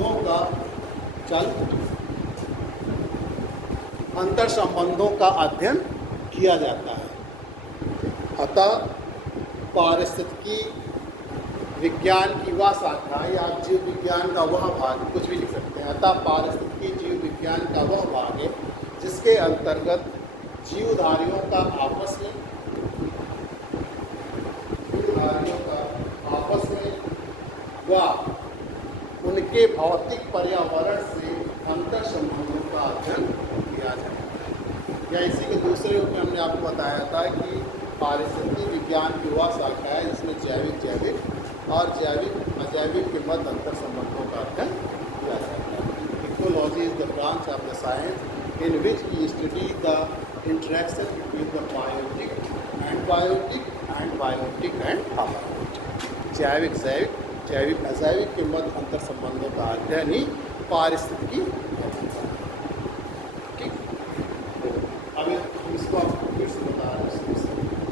संबंधों का अंतर संबंधों का अध्ययन किया जाता है। अतः पारिस्थितिकी विज्ञान की वह शाखा या जीव विज्ञान का वह भाग, कुछ भी लिख सकते हैं। अतः पारिस्थितिकी जीव विज्ञान का वह भाग है जिसके अंतर्गत जीवधारियों का आपस में व उनके भौतिक पर्यावरण से अंतर संबंधों का अध्ययन किया जाता है। या इसी के दूसरे रूप में हमने आपको बताया था कि पारिस्थितिकी विज्ञान की वह शाखा है जिसमें जैविक और जैविक अजैविक के मध्य अंतर संबंधों का अध्ययन किया जाता है। Ecology is the branch of the science in which we study the interaction between the biotic and abiotic. जैविक अजैविक के मध्य अंतर संबंधों का अध्ययन ही पारिस्थितिकी है। ठीक, अब इसको आपको फिर से बता रहे हैं।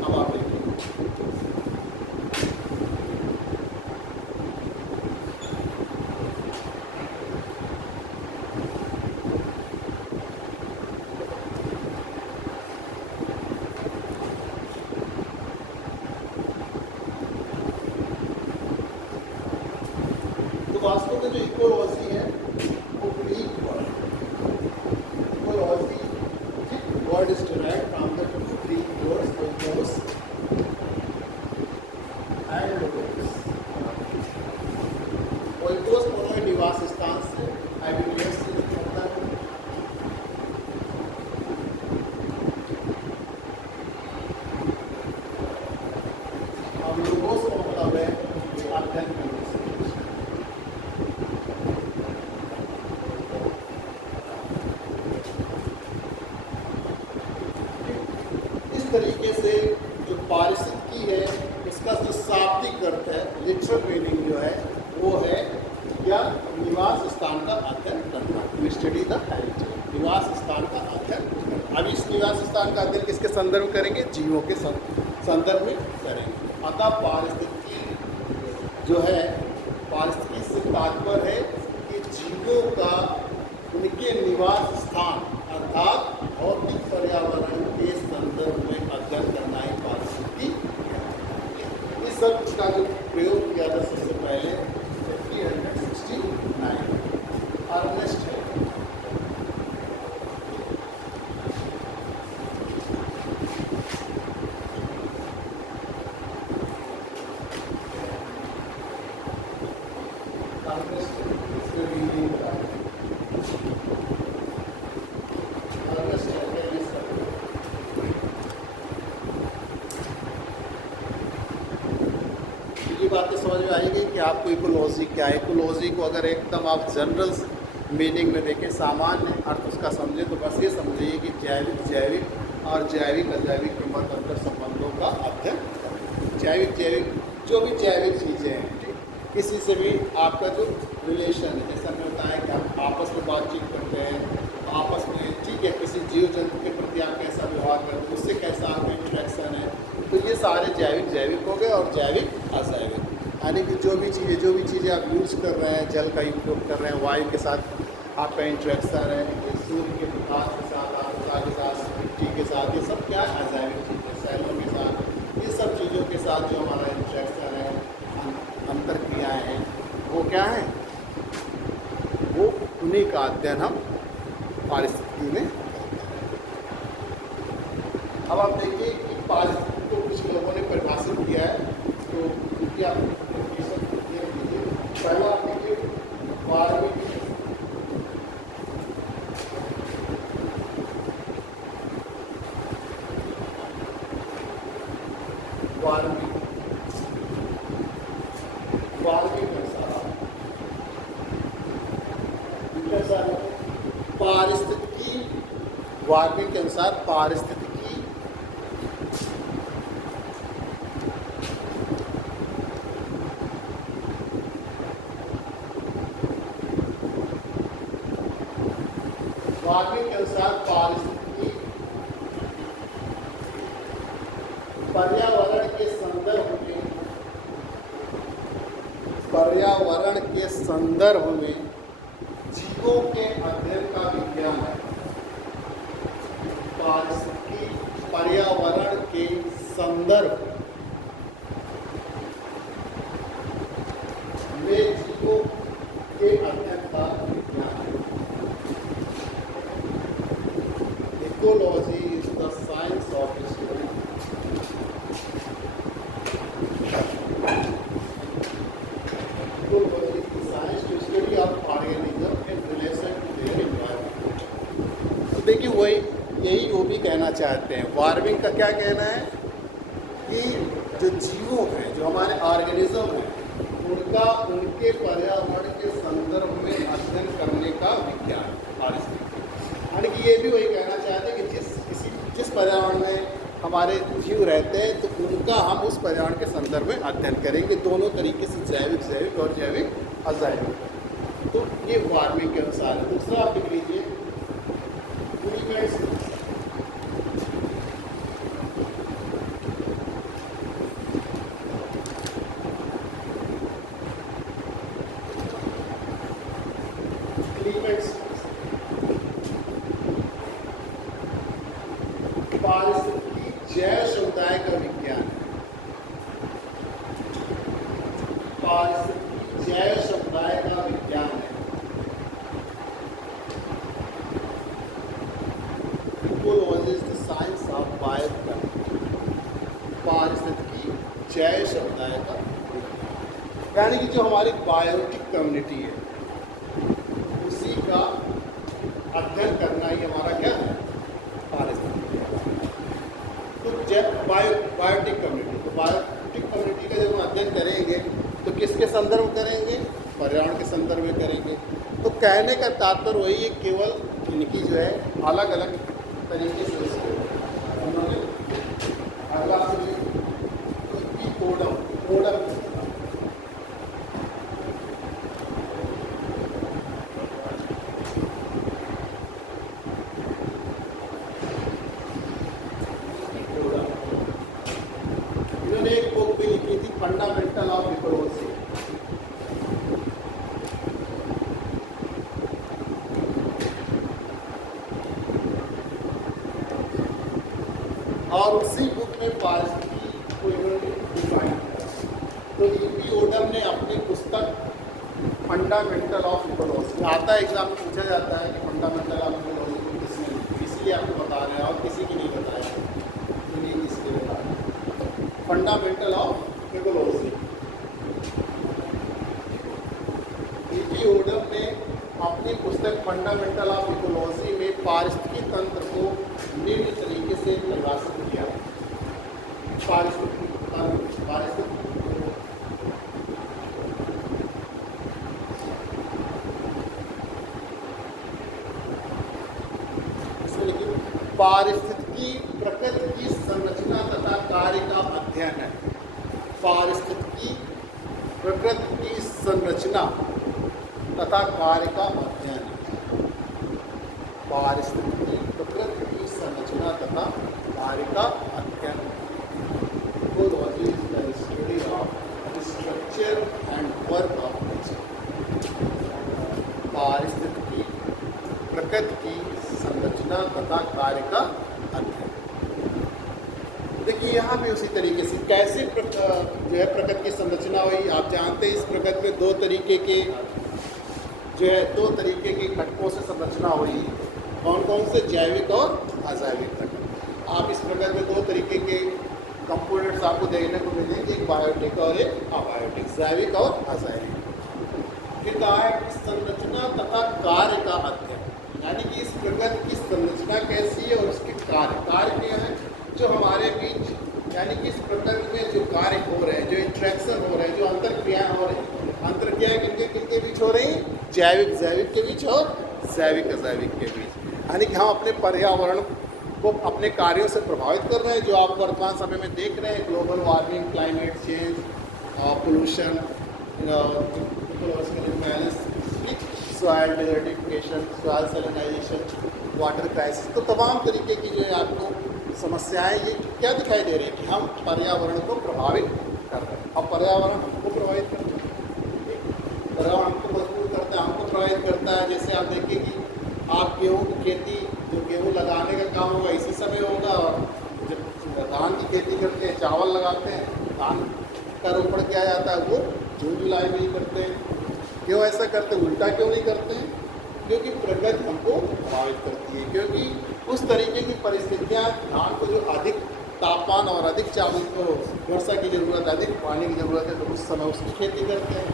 अब आप देखिए, तो वास्तव में जो इकोलॉजी है वो Greek word, ecology word is derived from the two Greek words oikos and logos। oikos मनोय निवास स्थान से, हैबिटेट से होता है, और लोगोस का मतलब है अध्ययन करने से। तरीके से जो पारिस्थितिकी है उसका जो शाब्दिक अर्थ है, लिटरल मीनिंग जो है वो है क्या, निवास स्थान का अध्ययन करना। वी स्टडी द हैबिटेट, निवास स्थान का अध्ययन करना। अब इस निवास स्थान का अध्ययन किसके संदर्भ में करेंगे, जीवों के संदर्भ में करेंगे। अतः पारिस्थितिकी जो है, पारिस्थितिकी से तात्पर्य है कि जीवों का उनके निवास स्थान अर्थात भौतिक पर्यावरण के संदर्भ में अध्ययन करना ही पारिस्थितिकी। इस शब्द का जो प्रयोग किया था सबसे पहले 369 अर्नेस्ट है। बातें समझ में आएगी कि आपको इकोलॉजी क्या है। इकोलॉजी को अगर एकदम आप जनरल मीनिंग में देखें, सामान्य अर्थ उसका समझें, तो बस ये समझिए कि जैविक और जैविक अजैविक के मध्य अंतर संबंधों का अध्ययन। जैविक जो भी जैविक चीज़ें हैं, ठीक, किसी से भी आपका जो रिलेशन है, जैसा हमने बताया कि आप आपस में बातचीत करते हैं, आपस में, ठीक है, किसी जीव जंतु के प्रति आप कैसा व्यवहार करते हैं, उससे कैसा आपका इंटरेक्शन है, तो ये सारे जैविक हो गए। और जैविक अजैविक यानी कि जो भी चीज़ें आप यूज़ कर रहे हैं, जल का उपयोग कर रहे हैं, वायु के साथ आपका इंटरेक्शन है, सूर्य के प्रकाश के साथ, आर्द्रता के साथ, मिट्टी के साथ, ये सब क्या है, अजैविक चीज़ें, सेलों के साथ, ये सब चीज़ों के साथ जो हमारा इंटरेक्शन है, अंतर क्रियाएँ हैं, वो क्या है, वो उन्हीं का अध्ययन हम पारिस्थितिकी में करते हैं। अब आप देखिए कि पारिस्थितिकी को कुछ लोगों ने परिभाषित किया है, तो क्या पहला आप देखिए वार्मिक, पारिस्थितिकी, वार्मिक के अनुसार पारिस्थितिकी के अनुसार पारिस्थितिकी पर्यावरण के संदर्भ में चीजों के अध्ययन का विज्ञान है। पारिस्थितिकी पर्यावरण के संदर्भ में चीजों के अध्ययन का विज्ञान है। Ecology is the science of study. Ecology की science to study of organism in relation to their environment. तो देखिए वही यही वो भी कहना चाहते हैं। वार्मिंग का क्या कहना है कि जो जीवों हैं, जो हमारे ऑर्गेनिज्म हैं, उनका उनके पर्यावरण के संदर्भ में अध्ययन करने का विज्ञान पारिस्थितिकी। यानी कि ये भी वही कहना चाहते हैं कि जिस पर्यावरण में हमारे जीव रहते हैं तो उनका हम उस पर्यावरण के संदर्भ में अध्ययन करेंगे, दोनों तरीके से, जैविक और जैविक अजैविक। तो ये वार्मिंग के अनुसार है। दूसरा आप लिख लीजिए पारिस्थितिकी जैव समुदाय का विज्ञान है। पारिस्थितिकी जैव समुदाय का विज्ञान है। Ecology is the science of biocommunity. पारिस्थितिकी जैव समुदाय का विज्ञान, यानी कि जो हमारी बायोटिक कम्युनिटी है उसी का अध्ययन करना ही हमारा क्या है, पारिस्थितिकी। तो बायोटिक कम्युनिटी, तो बायोटिक कम्युनिटी का जब हम अध्ययन करेंगे तो किसके संदर्भ में करेंगे, पर्यावरण के संदर्भ में करेंगे। तो कहने का तात्पर्य वही है, केवल इनकी जो है अलग अलग तरीके से उसको उन्होंने अगला ओडम इन्होंने एक बुक भी लिखी थी, फंडामेंटल ऑफ इकोलॉजी। और उसी बुक में पारिस्थितिकी को इन्होंने डिफाइन किया। तो ईपी ओडम ने अपनी पुस्तक फंडामेंटल ऑफ इकोलॉजी, आता है एग्जाम में पूछा जाता है कि फंडामेंटल ऑफ इकोलॉजी को किसने लिखी, इसलिए आपको बता रहे हैं और किसी की नहीं बताया, तो इसके लिए बता रहे हैं fundamental of ecology. EP Odum ने अपनी पुस्तक फंडामेंटल ऑफ इकोलॉजी में पारिस्थितिकी तंत्र को निम्न तरीके से परिभाषित किया। पारिस्थितिकी पारिस्थितिकी प्रकृति की संरचना तथा कार्य का अध्ययन है। पारिस्थितिकी प्रकृति की संरचना तथा कार्य का अध्ययन है। पारिस्थितिकी प्रकृति की संरचना तथा कार्य का अध्ययन। Ecology is the study of structure and work of nature. पारिस्थितिकी प्रकृति की संरचना तथा कार्य का अध्ययन। देखिए यहाँ भी उसी तरीके से कैसे जो है प्रकृति की संरचना हुई। आप जानते हैं इस प्रकृति में दो तरीके के घटकों से संरचना हुई। कौन कौन से, जैविक और अजैविक घटक। आप इस प्रकृति में दो तरीके के कंपोनेंट्स आपको देखने को मिलेंगे, एक बायोटिक और एक अबायोटिक, जैविक और अजैविक। फिर कहा है कि संरचना तथा कार्य का अध्ययन, यानी कि इस प्रकृति की संरचना कैसी है और उसके कार्य क्या है जो हमारे बीच, यानी कि इस प्रकृति में जो कार्य हो रहे हैं, जो इंट्रैक्शन हो रहे हैं, जो अंतर्क्रियाएं हो रही हैं, अंतर्क्रियाएं किनके बीच हो रही हैं, जैविक के बीच और जैविक अजैविक के बीच। यानी कि हम अपने पर्यावरण को अपने कार्यों से प्रभावित कर रहे हैं, जो आप वर्तमान समय में देख रहे हैं, global warming, climate change, pollution, ecological imbalance, soil desertification, soil salinization, water crisis. तो तमाम तरीके की जो है आपको समस्याएं ये क्या दिखाई दे रही है कि हम पर्यावरण को प्रभावित कर रहे हैं। अब पर्यावरण हमको प्रभावित करते हैं, पर्यावरण हमको मजबूर करते हैं, हमको प्रभावित करता है। जैसे आप देखिए कि आप गेहूँ की खेती, जो गेहूँ लगाने का काम होगा इसी समय होगा, और जब धान की खेती करते हैं, चावल लगाते हैं, धान का रोपण किया जाता है, वो जून जुलाई में ही करते हैं। क्यों ऐसा करते हैं, उल्टा क्यों नहीं करते हैं? क्योंकि प्रकृति हमको प्रभावित करती है, क्योंकि उस तरीके की परिस्थितियाँ धान को जो अधिक तापमान और अधिक चावल को वर्षा की ज़रूरत, अधिक पानी की ज़रूरत है, तो उस समय उसकी खेती करते हैं।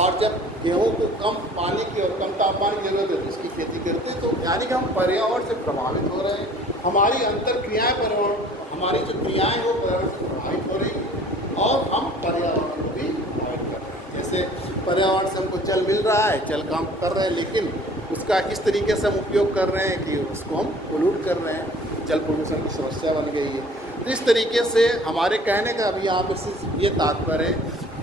और जब गेहूँ को कम पानी की और कम तापमान की ज़रूरत है तो उसकी खेती करते हैं। तो यानी कि हम पर्यावरण से प्रभावित हो रहे हैं। हमारी अंतर क्रियाएँ पर्यावरण, हमारी जो क्रियाएँ वो पर्यावरण से प्रभावित हो रही हैं, और हम पर्यावरण को भी प्रभावित कर रहे हैं। जैसे पर्यावरण से हमको जल मिल रहा है, जल काम कर रहे हैं, लेकिन उसका इस तरीके से हम उपयोग कर रहे हैं कि उसको हम पोल्यूट कर रहे हैं, जल प्रदूषण की समस्या बन गई है। तो इस तरीके से हमारे कहने का अभी यहाँ पर सिर्फ ये तात्पर्य है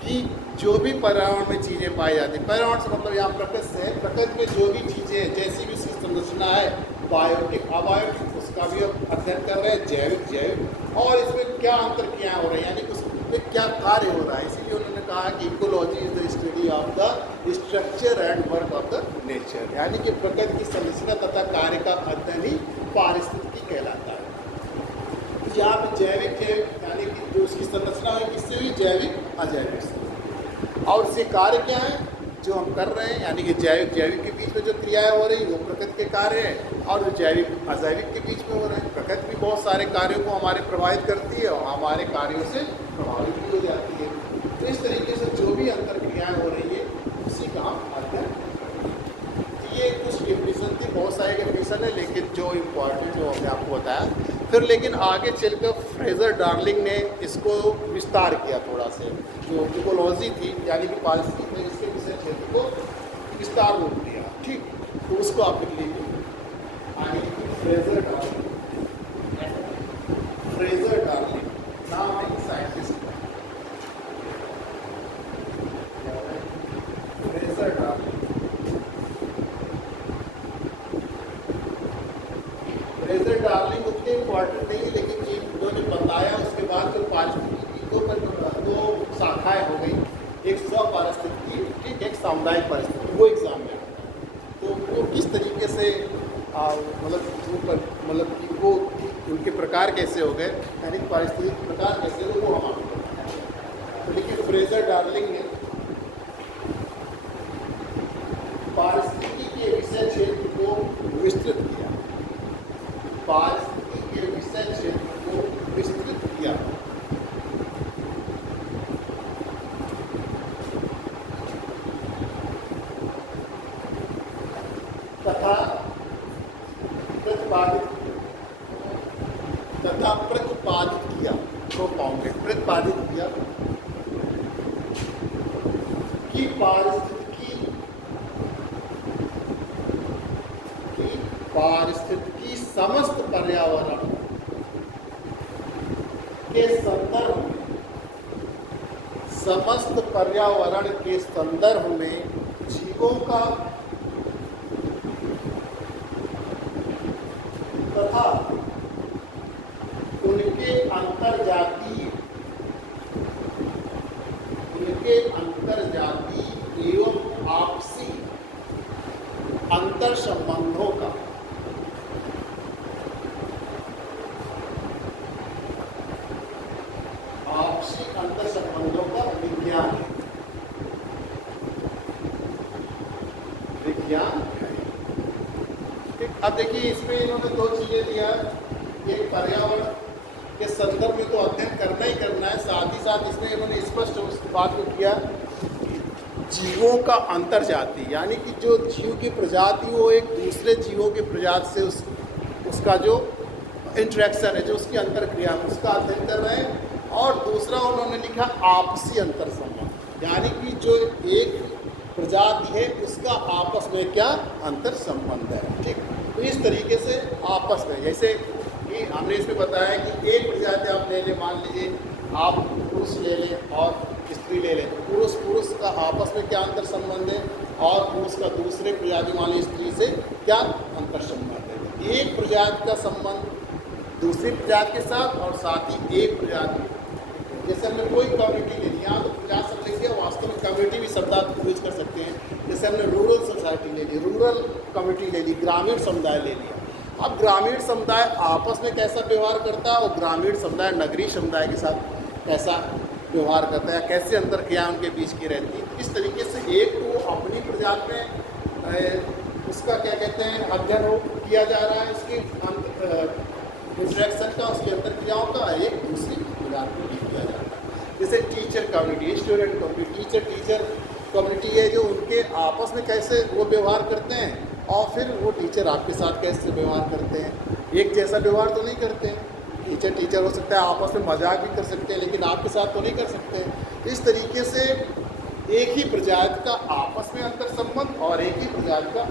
कि जो भी पर्यावरण में चीज़ें पाई जाती हैं, पर्यावरण से मतलब यहाँ प्रकृति से है, प्रकृति में जो भी चीज़ें, जैसी भी उसकी संरचना है, बायोटिक अबायोटिक, उसका भी हम अध्ययन कर रहे हैं, जैविक, और इसमें क्या अंतर क्या हो रहे हैं, यानी कि उसमें क्या कार्य हो रहा है। इसीलिए उन्होंने कहा कि ecology is the study of the structure and work of the nature, यानी कि प्रकृति की संरचना तथा कार्य का अध्ययन ही पारिस्थितिकी कहलाता है। यहाँ पे जैविक है, यानी कि जो उसकी संरचना है, किससे हुई, जैविक अजैविक से। और उसके कार्य क्या है जो हम कर रहे हैं, यानी कि जैविक के बीच में जो क्रियाएं हो रही वो प्रकृति के कार्य हैं, और जो जैविक अजैविक के बीच में हो रहे हैं। प्रकृति भी बहुत सारे कार्यों को हमारे प्रभावित करती है और हमारे कार्यों से प्रभावित भी हो जाती है। तो इस तरीके से जो भी अंतर क्रियाएँ हो रही है उसी का हम अध्ययन। ये कुछ डेफिनेशन थी, बहुत सारे डेफिनेशन है, लेकिन जो इम्पोर्टेंट है वो हमने आपको बताया। फिर लेकिन आगे चलकर फ्रेजर डार्लिंग ने इसको विस्तार किया थोड़ा से, जो इकोलॉजी थी यानी कि पारिस्थितिकी में इसके विषय क्षेत्र को विस्तार रूप दिया। ठीक, तो उसको आप लिख लीजिए आगे। फ्रेजर डार्लिंग नाम है साइंटिस्ट का। फ्रेजर डार्लिंग, फ्रेजर डार्लिंग उतने इम्पॉर्टेंट नहीं है, लेकिन उन्होंने बताया उसके बाद जो पारिस्थितिकी दो शाखाएँ हो गई, एक स्वपारिस्थितिकी, ठीक, एक सामुदायिक परिस्थिति, वो एग्जाम में आता है। तो वो किस तरीके से मतलब कि वो उनके प्रकार कैसे हो गए, यानी पारिस्थितिक प्रकार कैसे हो, वो हम आपको बताएं। तो देखिए फ्रेजर डार्लिंग ने पारिस्थितिकी के विषय क्षेत्र को विस्तृत किया, पारिस्थितिकी के विषय क्षेत्र को विस्तृत किया। प्रतिपादित किया, प्रोपाउंडेड, प्रतिपादित किया कि पारिस्थितिकी समस्त पर्यावरण के संदर्भ में, समस्त पर्यावरण के संदर्भ में जीवों का तथा उनके अंतरजातीय एवं आपसी अंतर संबंधों का विज्ञान है। अब देखिए इसमें इन्होंने दो चीजें दिया, एक पर्यावरण के संदर्भ में तो अध्ययन करना ही करना है, साथ ही साथ इसमें इन्होंने स्पष्ट उस बात को किया जीवों का अंतर्जाति, यानी कि जो जीव की प्रजाति वो एक दूसरे जीवों की प्रजाति से उसका जो इंटरेक्शन है, जो उसकी अंतर क्रिया है, उसका अध्ययन कर रहे हैं। और दूसरा उन्होंने लिखा आपसी अंतर संबंध, यानी कि जो एक प्रजाति है उसका आपस में क्या अंतर संबंध है। ठीक, तो इस तरीके से आपस में, जैसे कि हमने इसमें बताया कि एक प्रजाति आप ले लें, मान लीजिए आप पुरुष ले लें और स्त्री ले लें, तो पुरुष का आपस में क्या अंतर संबंध है, और पुरुष का दूसरे प्रजाति मान लीजिए स्त्री से क्या अंतर संबंध है। एक प्रजाति का संबंध दूसरी प्रजाति के साथ, और साथ ही एक प्रजाति, जैसे हमने कोई कम्युनिटी ले ली, यहाँ तो प्रजाति सब लिख दिया, वास्तव में कम्युनिटी भी शब्द आप यूज कर सकते हैं। जैसे हमने रूरल सोसाइटी ले ली, रूरल कम्युनिटी ले ली, ग्रामीण समुदाय ले लिया। अब ग्रामीण समुदाय आपस में कैसा व्यवहार करता है और ग्रामीण समुदाय नगरीय समुदाय के साथ कैसा व्यवहार करता है, कैसे अंतर क्रिया उनके बीच की रहती है। तो इस तरीके से एक तो अपनी प्रजाति में उसका क्या कहते हैं अध्ययन किया जा रहा है, उसकी इंटरेक्शन का, उसकी अंतर क्रियाओं का, एक दूसरी प्रजाति में भी किया जाता है। जैसे teacher community, student community, teacher community है जो उनके आपस में कैसे वो व्यवहार करते हैं और फिर वो टीचर आपके साथ कैसे व्यवहार करते हैं। एक जैसा व्यवहार तो नहीं करते हैं, टीचर हो सकता है आपस में मजाक भी कर सकते हैं लेकिन आपके साथ तो नहीं कर सकते हैं। इस तरीके से एक ही प्रजाति का आपस में अंतर संबंध और एक ही प्रजाति का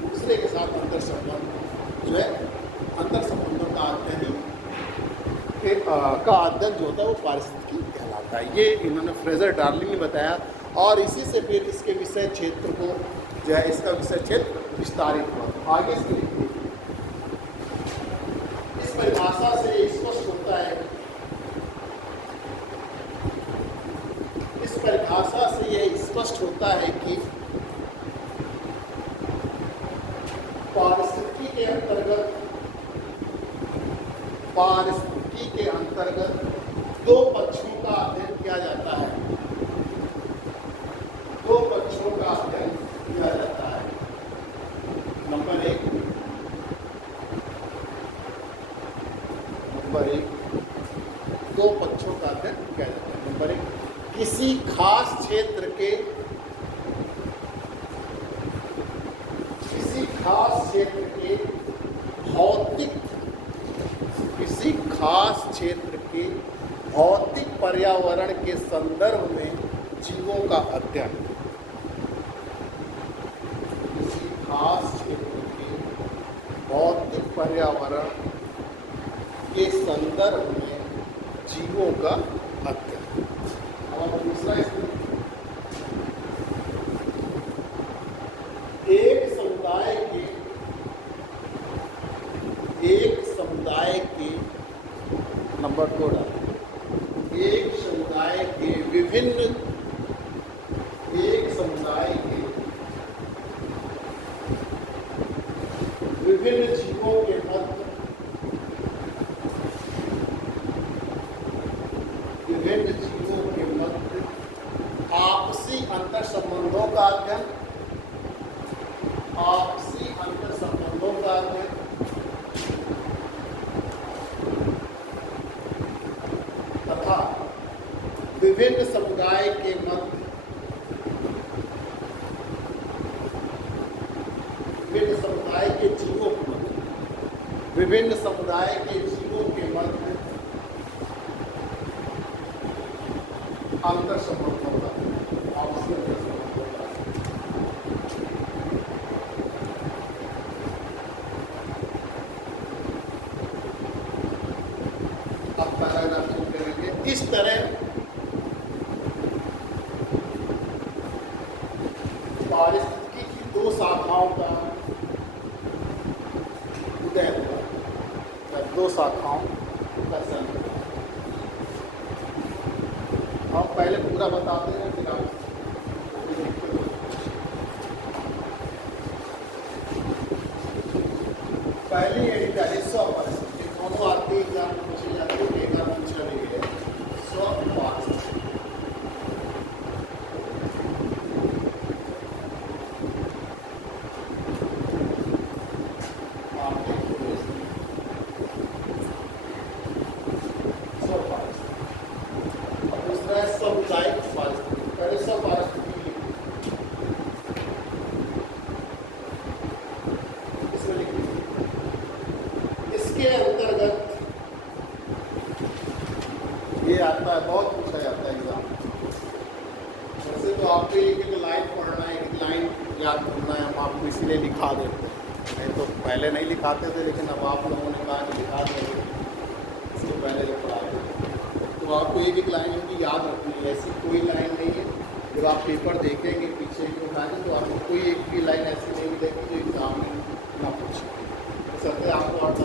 दूसरे के साथ अंतर संबंध जो है, अंतर संबंधों का अध्ययन जो होता है वो पारिस्थितिकी कहलाता है। ये इन्होंने फ्रेजर डार्लिंग ने बताया और इसी से फिर इसके विषय क्षेत्र को जो है, इसका विषय क्षेत्र विस्तारित हुआ। आगे इसके लिए इस परिभाषा से ये स्पष्ट होता है, इस परिभाषा से यह स्पष्ट होता है कि पारिस्थितिकी के अंतर्गत दो पक्षों का अध्ययन किया जाता है, दो पक्षों का अध्ययन किया जाता है। नंबर एक, दो पक्षों का अध्ययन किया जाता है। नंबर एक, किसी खास क्षेत्र के भौतिक पर्यावरण के संदर्भ में जीवों का अध्ययन, किसी खास क्षेत्र के भौतिक पर्यावरण के संदर्भ में जीवों का अध्ययन। अब दूसरा एक समुदाय के नंबर 2 एक समुदाय के विभिन्न जीवों के मध्य आपसी अंतर संबंधों का अध्ययन, तथा विभिन्न समुदाय के मध्य विभिन्न समुदाय के जीवों के मध्य अंतर संबंधों का, आपसी अंतर संबंधों का। अब पैराग्राफ शुरू करेंगे। इस तरह पारिस्थितिकी की दो शाखाओं का उदय हुआ, दो शाखाओं का जन्म। हम पहले पूरा बताते हैं फिर आप पहले एडिटर परिस्थिति दोनों आती एग्जाम में पूछे जाते हैं, एक बार पूछा नहीं है। इसके अंतर्गत ये आता है, बहुत पूछा जाता है एग्जाम। वैसे तो आपको एक लाइन पढ़ना है, एक लाइन याद करना है, हम आपको इसीलिए लिखा देते हैं। नहीं तो पहले नहीं लिखाते थे, लेकिन अब आप लोगों ने कहा कि लिखा देंगे, इसके पहले जो पढ़ाते थे। तो आपको एक लाइन की याद रखनी है, ऐसी कोई लाइन नहीं है। जब आप पेपर देखेंगे पीछे को उठाएंगे तो आपको कोई एक भी लाइन ऐसी नहीं मिलेगी जो एग्जाम में ना पूछे। तो सकते आपको 8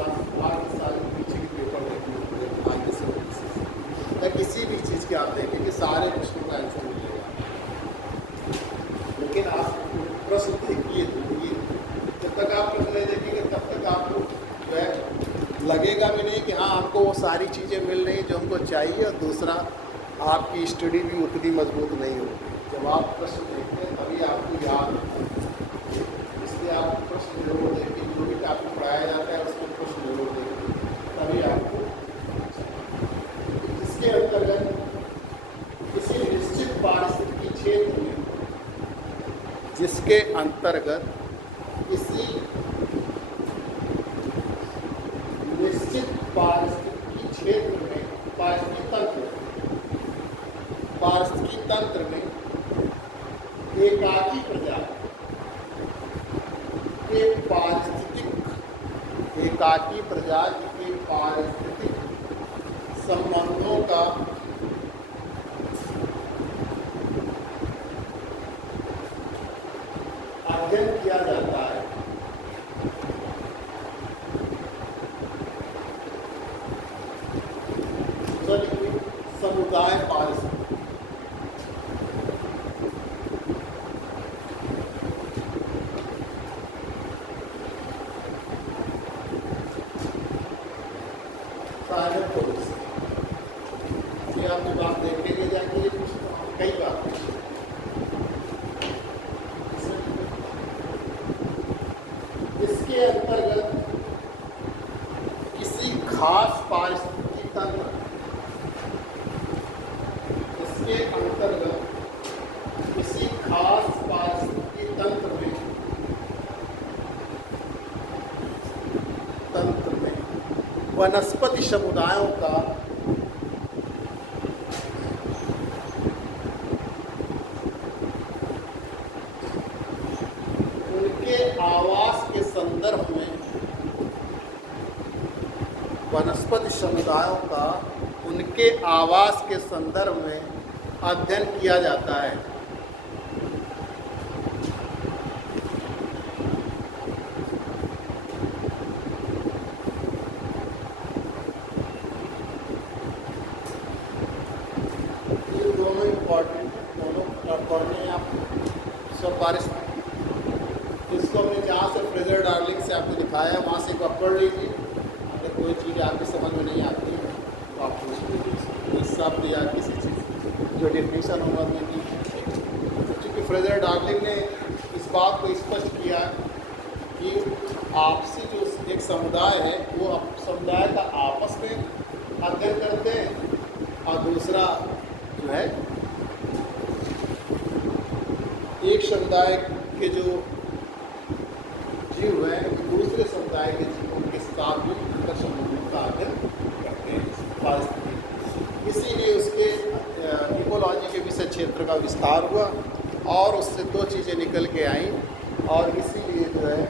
साल पीछे के पेपर देखने होंगे आगे से, या किसी भी चीज़ के आप देखेंगे सारे प्रश्नों का आंसर मिलेगा। लेकिन आप आपको वो सारी चीज़ें मिल रही जो हमको चाहिए, और दूसरा आपकी स्टडी भी उतनी मजबूत नहीं होगी। जब आप प्रश्न देखते हैं तभी आपको याद होता है, इसलिए आप प्रश्न जरूर देखें, जो भी टॉपिक पढ़ाया जाता है उसमें प्रश्न जरूर देखें, तभी आपको। इसके अंतर्गत किसी निश्चित पारिस्थितिकी क्षेत्र में, जिसके अंतर्गत किसी निश्चित पारिस्थितिकी क्षेत्र में, पारिस्थितिकी तंत्र में एकाकी प्रजाति के पारिस्थितिक संबंधों का अध्ययन किया जाता है। समुदाय पारिस्थितिकी, ये आप जब आप देखेंगे जाके ये कई बार इसके अंतर्गत किसी खास पारिस्थितिकी तंत्र, इसके अंतर्गत किसी खास पारिस्थितिकी तंत्र में वनस्पति समुदायों का उनके आवास के संदर्भ में, वनस्पति समुदायों का उनके आवास के संदर्भ में अध्ययन किया जाता है। ये दोनों इम्पॉर्टेंट है, दोनों पढ़ने हैं आपको। सब पारिस्थितिकी, इसको हमने जहाँ से फ्रेजर डार्लिंग से आपको दिखाया है वहाँ से एक बार पढ़ लीजिए। अगर कोई चीज़ आपकी समझ में नहीं आती है तो आप पूछ लीजिए, शब्द या किसी चीज़ जो डेफिनेशन होगा नहीं। क्योंकि फ्रेजर डार्लिंग ने इस बात को स्पष्ट किया कि आपसी जो एक समुदाय है वो समुदाय का आपस में अध्ययन करते हैं, और दूसरा जो है एक समुदाय के जो जीव हैं दूसरे समुदाय के जीवों के साथ भी उनका संबंधों का अध्ययन करते हैं पारिस्थितिकी। इसीलिए उसके इकोलॉजी के विषय क्षेत्र का विस्तार हुआ और उससे दो चीज़ें निकल के आईं, और इसीलिए जो है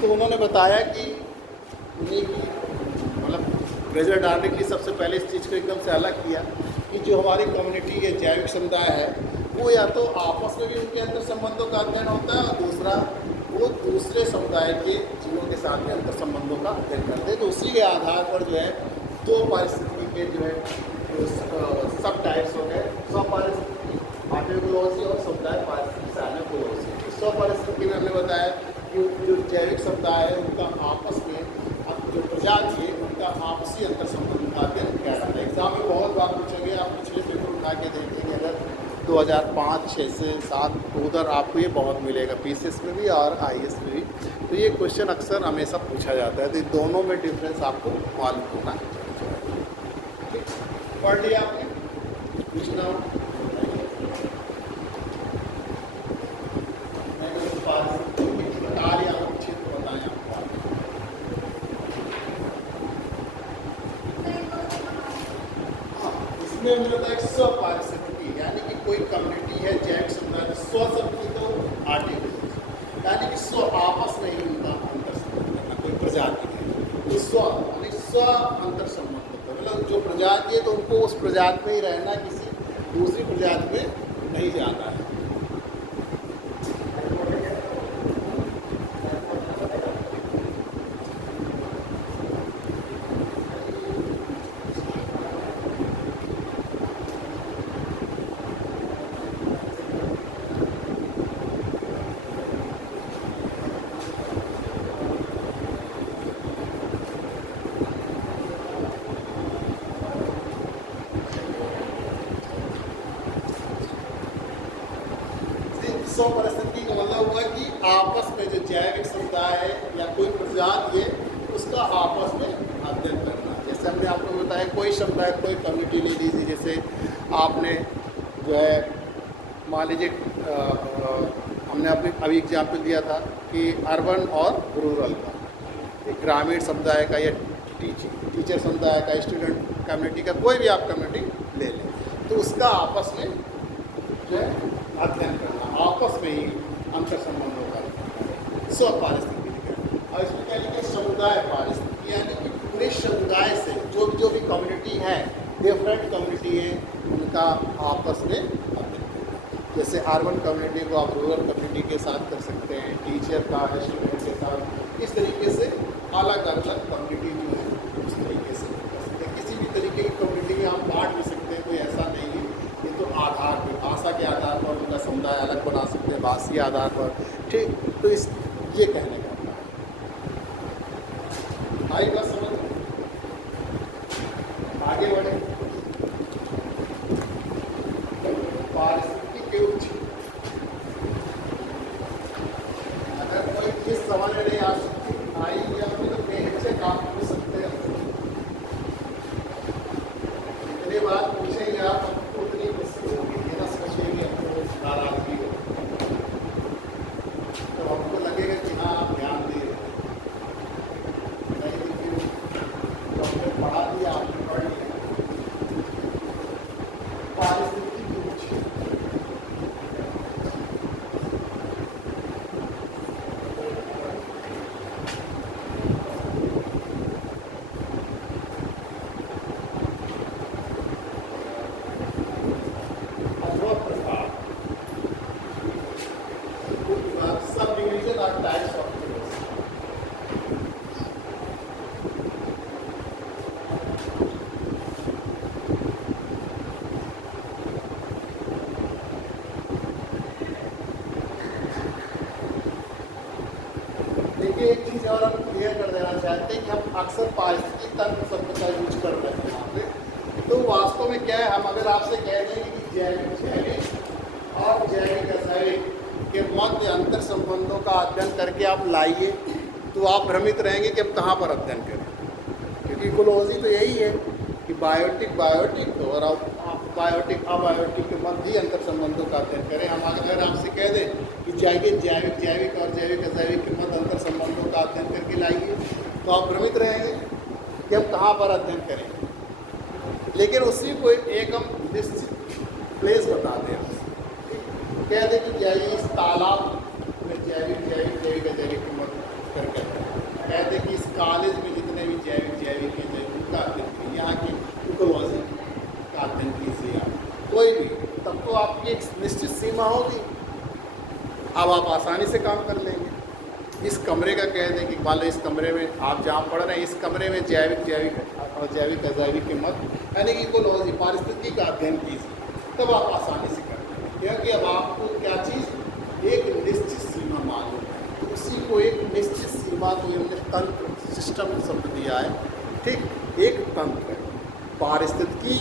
तो उन्होंने बताया कि उन्हीं की मतलब फ्रेजर डार्लिंग ने सबसे पहले इस चीज़ को एकदम से अलग किया कि जो हमारी कम्युनिटी के जैविक समुदाय है वो या तो आपस में भी उनके अंदर संबंधों का अध्ययन होता है, और दूसरा वो दूसरे समुदाय के जीवों के साथ में अंतर संबंधों का अध्ययन करते हैं। तो उसी के आधार पर जो है दो पारिस्थितिकी के जो है सब टाइप्स हो गए, स्व पारिस्थितिकी आर्टियोलॉजी और समुदाय पारिस्थितिकी साइनोलॉजी। स्व पारिस्थितिकी में हमने बताया कि जो जैविक समुदाय है उनका आपस में जो प्रजाति है उनका आपसी अंतर संबंध का अध्ययन किया जाता है। एग्जाम में बहुत बार पूछेंगे, आप पिछले पेपर उठा के देखेंगे अगर 2005, 6 से 7 तो उधर आपको ये बहुत मिलेगा, पीसीएस में भी और आईएएस में भी। तो ये क्वेश्चन अक्सर हमेशा पूछा जाता है, तो दोनों में डिफरेंस आपको मालूम होना चाहिए। पढ़ लिया आपने, पूछना दूसरे में होता है स्वपारिस्थितिकी, यानी कि कोई कम्युनिटी है जैविक समुदाय में स्व शब्द की तो आर्टिफिशियल, यानी कि स्व आपस में ही उनका अंतर संबंध करना, कोई प्रजाति है तो स्व यानी स्व अंतर संबंध होता है, मतलब जो प्रजाति है तो उनको उस प्रजाति में ही रहना, किसी दूसरी प्रजाति में नहीं जाना है। स्व परिस्थिति का मतलब हुआ कि आपस में जो जैविक समुदाय है या कोई प्रजाति है उसका आपस में अध्ययन करना। जैसे हमने आपको बताया कोई समुदाय कोई कम्युनिटी ले लीजिए, जैसे आपने जो है मान लीजिए हमने अपने अभी एग्जाम्पल दिया था कि अर्बन और रूरल का, एक ग्रामीण समुदाय का या टीचर समुदाय का, स्टूडेंट कम्युनिटी का, कोई भी आप कम्युनिटी ले लें तो उसका आपस में जो है अध्ययन करना, आपस में ही अंतर संबंधों का स्व पारिस्थितिकी। और इसमें क्या लिखा है समुदाय पारिस्थितिकी, यानी कि पूरे समुदाय से जो भी कम्युनिटी है, डिफरेंट कम्युनिटी है, उनका आपस में अध्ययन करना। जैसे अर्बन कम्युनिटी को आप रूरल कम्युनिटी के साथ कर सकते हैं, टीचर का स्टूडेंट के साथ, इस तरीके से अलग अलग कम्युनिटी जो है उस तरीके से कर सकते हैं। किसी भी तरीके की कम्युनिटी में आप बांट भी सकते हैं, कोई ऐसा नहीं है। ये तो आधार पर, भाषा के आधार पर उनका समुदाय अलग बना सकते हैं, भाषीय आधार पर, ठीक। तो इस ये कहने का अपना आई बात समझ, आगे बढ़े। पारिस्थितिकी के उच्च, अगर कोई चीज समझ में नहीं आ सकती आई या तो पेट से काम पूछ सकते हैं, इतनी बात पूछेंगे आप उतनी मुश्किल होगी, ये ना सोचेंगे नाराजगी हो तो हमको लगेगा कि हाँ आप ध्यान दे रहे नहीं, लेकिन डॉक्टर पढ़ा दिया, आपने पढ़ लिया। पारिस्थितिकी की उच्च, सब डिवीजन और टाइप्स ऑफ देखिए एक चीज़ और हम क्लियर कर देना चाहते हैं कि हम अक्सर पारिस्थितिक तंत्र शब्द का यूज कर रहे हैं यहाँ पे, तो वास्तव में क्या है, हम अगर आपसे कह देंगे कि जैविक और जैविक अजैविक के मध्य अंतर संबंधों का अध्ययन करके आप लाइए, तो आप भ्रमित रहेंगे कि हम कहाँ पर अध्ययन करें, क्योंकि इकोलॉजी तो यही है कि बायोटिक और बायोटिक अबायोटिक के मध्य ही अंतर संबंधों का अध्ययन करें। हम अगर आपसे कह दें कि जैविक और जैविक अजैविक के मध्य अंतर संबंधों का अध्ययन करके लाइए, तो आप भ्रमित रहेंगे कि हम कहाँ पर अध्ययन करें। लेकिन उसी को एक हम निश्चित प्लेस बता दें, कह दें कि इस तालाब में जैविक अजैविक के मध्य करके कह दें कि इस कॉलेज में जितने भी जैविक उनका अध्ययन कीजिए, यहाँ की इकोलॉजी का अध्ययन कीजिए आप, कोई भी, तब तो आपकी एक निश्चित सीमा होगी, अब आप आसानी से काम कर लेंगे। इस कमरे का कह दें कि मान लो इस कमरे में आप जहाँ पढ़ रहे हैं, इस कमरे में जैविक अजैविक के मध्य यानी कि इकोलॉजी पारिस्थितिकी का अध्ययन कीजिए, तब आप आसानी से कर लेंगे, क्योंकि अब आपको क्या चीज़ एक निश्चित सीमा मालूम है, तो उसी को एक निश्चित सीमा को हमने तंत्र सिस्टम शब्द दिया है, ठीक। एक तंत्र है पारिस्थितिकी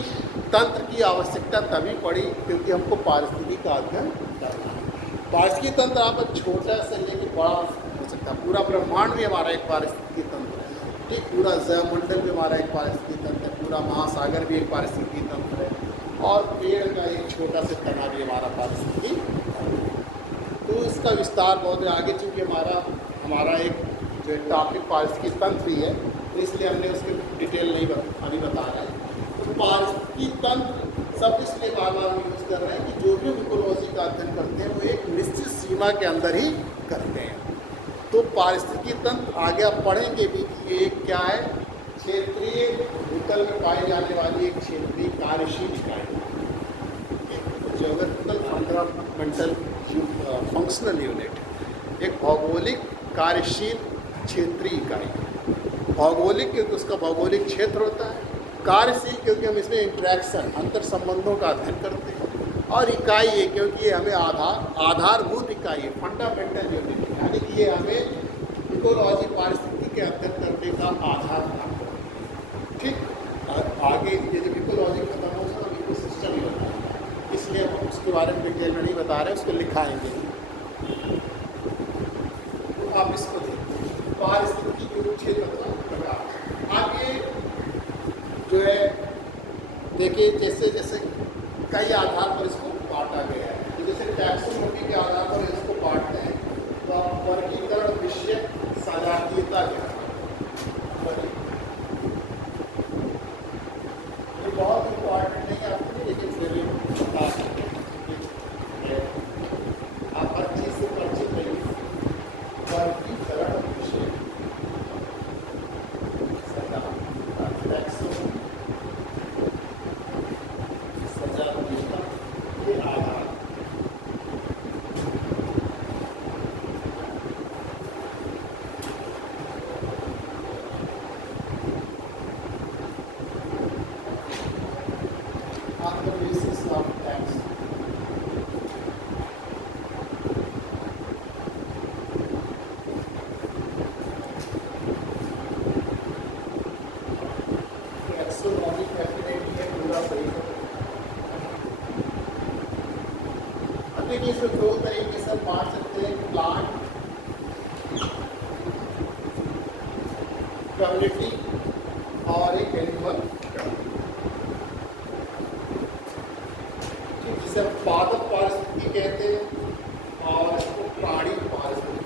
तंत्र की आवश्यकता तभी पड़ी क्योंकि हमको पारिस्थितिकी का अध्ययन करना है। पारिस्थितिकी तंत्र आप छोटा से लेकर बड़ा हो सकता है, पूरा ब्रह्मांड भी हमारा एक पारिस्थितिकी तंत्र है, ठीक। पूरा जयमंडल भी हमारा एक पारिस्थितिकी तंत्र है, पूरा महासागर भी एक पारिस्थितिकी तंत्र है, और पेड़ का एक छोटा सा तना भी हमारा पारिस्थितिकी तंत्र है। तो इसका विस्तार बहुत आगे, चूँकि हमारा एक जो टॉपिक पारिस्थितिकी तंत्र ही है, तो इसलिए हमने उसके डिटेल नहीं अभी बता रहे हैं। तो पारिस्थितिकी तंत्र सब इसलिए बार बार हम यूज़ कर रहे हैं कि जो भी हम इकोलॉजी का अध्ययन करते हैं वो एक निश्चित सीमा के अंदर ही करते हैं। तो पारिस्थितिकी तंत्र आगे आप पढ़ेंगे भी कि ये क्या है, क्षेत्रीय भूतल में पाई जाने वाली एक क्षेत्रीय कार्यशील इकाई, ज्योग्राफिकल फंडामेंटल फंक्शनल यूनिट, एक भौगोलिक कार्यशील क्षेत्रीय इकाई। भौगोलिक क्योंकि उसका भौगोलिक क्षेत्र होता है, कार्यशील क्योंकि हम इसमें इंट्रैक्शन अंतर संबंधों का अध्ययन करते हैं, और इकाई है क्योंकि ये हमें आधारभूत इकाई है, फंडामेंटल यूनिट, यानी कि ये हमें इकोलॉजी पारिस्थितिकी के अध्ययन करने का आधार बनाता है। ठीक, और आगे ये जब इकोलॉजी खत्म होगा तो इको सिस्टम ही होता है, इसलिए हम उसके बारे में डिटेल में नहीं बता रहे, उसको लिखाएंगे। तो आप इसको देखिए, पारिस्थितिकी के क्षेत्र का प्रकार। आप ये जो है देखिए, जैसे जैसे कई आधार पर इसको बांटा गया है, तो जैसे टैक्सोनॉमी के आधार पर इसको बांटते हैं, तो आप वर्गीकरण विषय सजातीयता क्या है, ये बहुत इम्पॉर्टेंट नहीं है आपके लिए, लेकिन फिर भी बता सकते हैं, आप हर चीज़ से परिचित रहिए। वर्गीकरण विषय इसको दो तरीके से बांट सकते हैं, प्लांट कम्युनिटी और एक एनिमल, जिसे हम पादप पारिस्थितिकी कहते हैं और इसको प्राणी पारिस्थितिकी।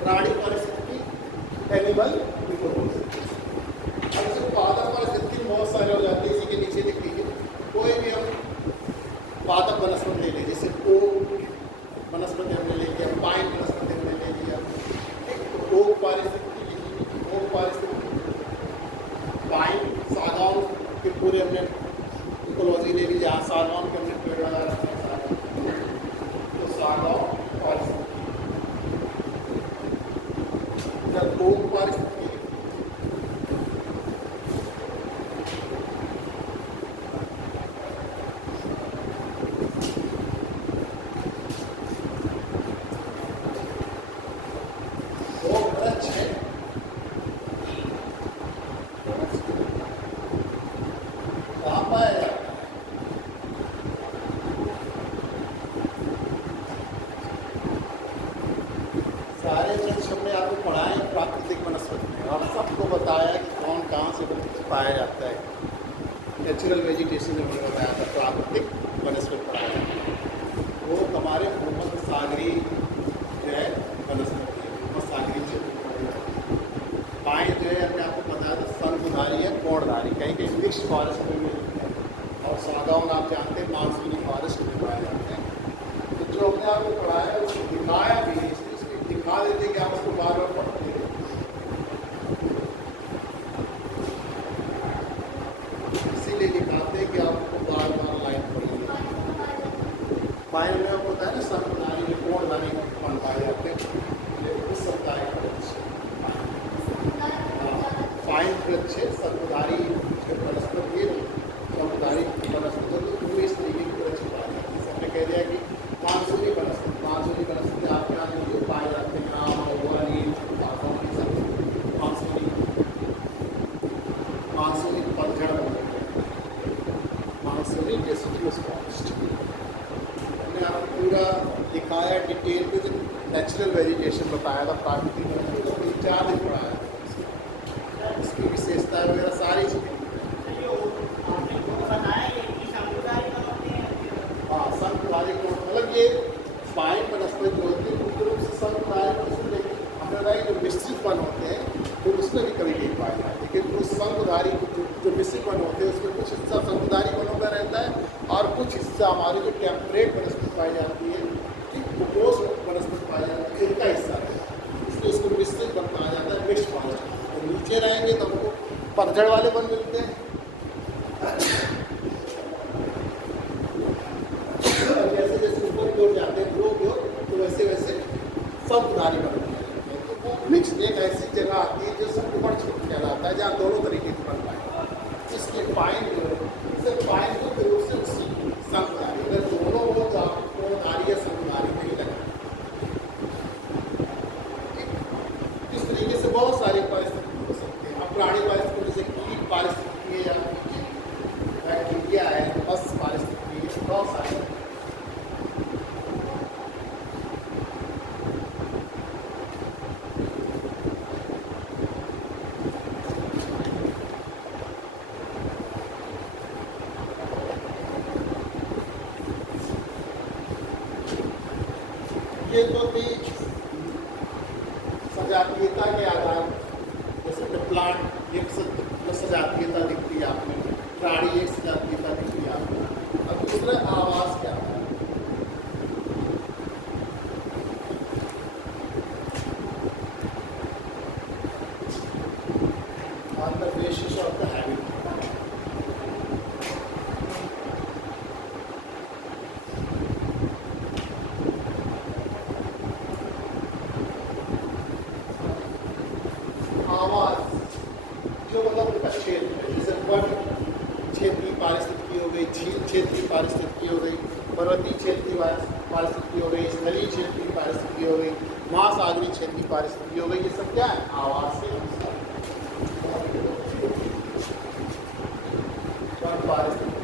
प्राणी पारिस्थितिकी, एनिमल इकोलॉजी। अब जैसे पादप पारिस्थितिकी बहुत सारे हो जाते हैं, इसी के नीचे लिख लीजिए। कोई भी हम पादप वनस्पति ले लें, जैसे ओक वनस्पति हमने ले लिया, पाइन वनस्पति हमने ले लिया, एक ओक पारिस्थितिकी, ओक पारिस्थितिकी, पाइन सागौन के पूरे हमने इकोलॉजी ले ली, जहाँ सागौन के हमने पेड़ लगा रखे हैं, तो सागौन पारिस्थितिकी। ओक पारिस्थितिकी वृक्ष है, कहाँ पाया जाता है? सारे वृक्ष हमने आपको पढ़ाए प्राकृतिक वनस्पति में, और सबको बताया कि कौन कहाँ से वृक्ष पाया जाता है। नेचुरल वेजिटेशन में हमने बताया था, प्राकृतिक वनस्पति पढ़ाया जाता है। वो हमारे भूमध्य सागरीय जो है वनस्पति है, भूमध्य सागरीय क्षेत्र। पाइन जो है हमने आपको बताया था शंकुधारी है, कोणधारी, कहीं कहीं मिक्स्ड फॉरेस्ट में मिलते हैं, और सागौन आप जानते हैं मानसूनी फॉरेस्ट में पाए जाते हैं। तो जो हमने आपको पढ़ाया है उसको दिखाया भी है, इसलिए दिखा देते कि आप उसको बार बार पढ़ते हैं। इसीलिए दिखाते हैं कि आपको बार बार लाइन पढ़िए। पाइन में आपको होता है ना शंकुधारी में कोणधारी बन पाए जाते हैं, उस सप्ताह पाइन वृक्ष है, शंकुधारी वनस्पति है, शंकुधारी वनस्पति, तो इस तरीके की वृक्ष पाए जाते हैं। हमने कह दिया कि मानसूनी वनस्पति, मानसूनी वनस्पति आपके यहाँ जो पाए जाते हैं, आम, महुआ, नेचुरल वेजिटेशन बताया था, प्राकृतिक वनस्पति, उसको 4 दिन पढ़ाया था, इसकी विशेषताएं वगैरह सारी इसमें। हाँ, संकरारिक मतलब ये पाइन वनस्पति जो होती है मुख्य रूप से संकरारिक वनस्पति, हमने बताया जो मिश्रित वन होते हैं तो उसमें भी कभी नहीं पाया जाता, लेकिन उस संकधारी जो मिश्रित वन होते हैं उसमें कुछ हिस्सा संकधारी वनों का रहता है और कुछ हिस्सा हमारी जो टेम्परेट वनस्पति पाई जाती है, उपकोष वनस्पति पाई जाती है, इनका हिस्सा रहता है, इसलिए उसको मिश्रित वन कहा जाता है, मिक्स पाया जाता है। तो नीचे रहेंगे तो हमको पतझड़ वाले वन मिलते हैं, जैसे जैसे ऊपर की ओर जाते हैं ग्रो की ओर तो वैसे वैसे संकधारी वन मिलते हैं। तो वो मिक्स एक ऐसी जगह आती है जो संक्रमण क्षेत्र कहलाता है, जहाँ दोनों तरीके के बन पाए। इसके पाइन जो है, इसे पाइन को फिर उससे संकधारी, अगर दोनों हो तो आपको नारी या संकधारी नहीं लगेगा। इस तरीके से बहुत सारी परिस्थिति हो सकते हैं। अब प्राणी परिस्थिति जैसे कीट पारिस्थितिकी या बैक्टीरिया है, बस पारिस्थितिकी है, बहुत सारी। ये तो थी सजातीयता के आधार, जैसे प्लांट एक सजातीयता दिखती है आपने, प्राणी एक सजातीयता दिखती है आपको। अब दूसरा आवास क्या है, on the basis of the habit। आवास जो मतलब उनका क्षेत्र है, जैसे वन क्षेत्रीय पारिस्थितिकी हो गई, झील क्षेत्रीय पारिस्थितिकी हो गई, पर्वतीय क्षेत्रीय पारिस्थितिकी हो गई, स्थलीय क्षेत्रीय पारिस्थितिकी हो गई, महासागरीय क्षेत्रीय पारिस्थितिकी हो गई। ये सब क्या है, आवास से पारिस्थितिकी,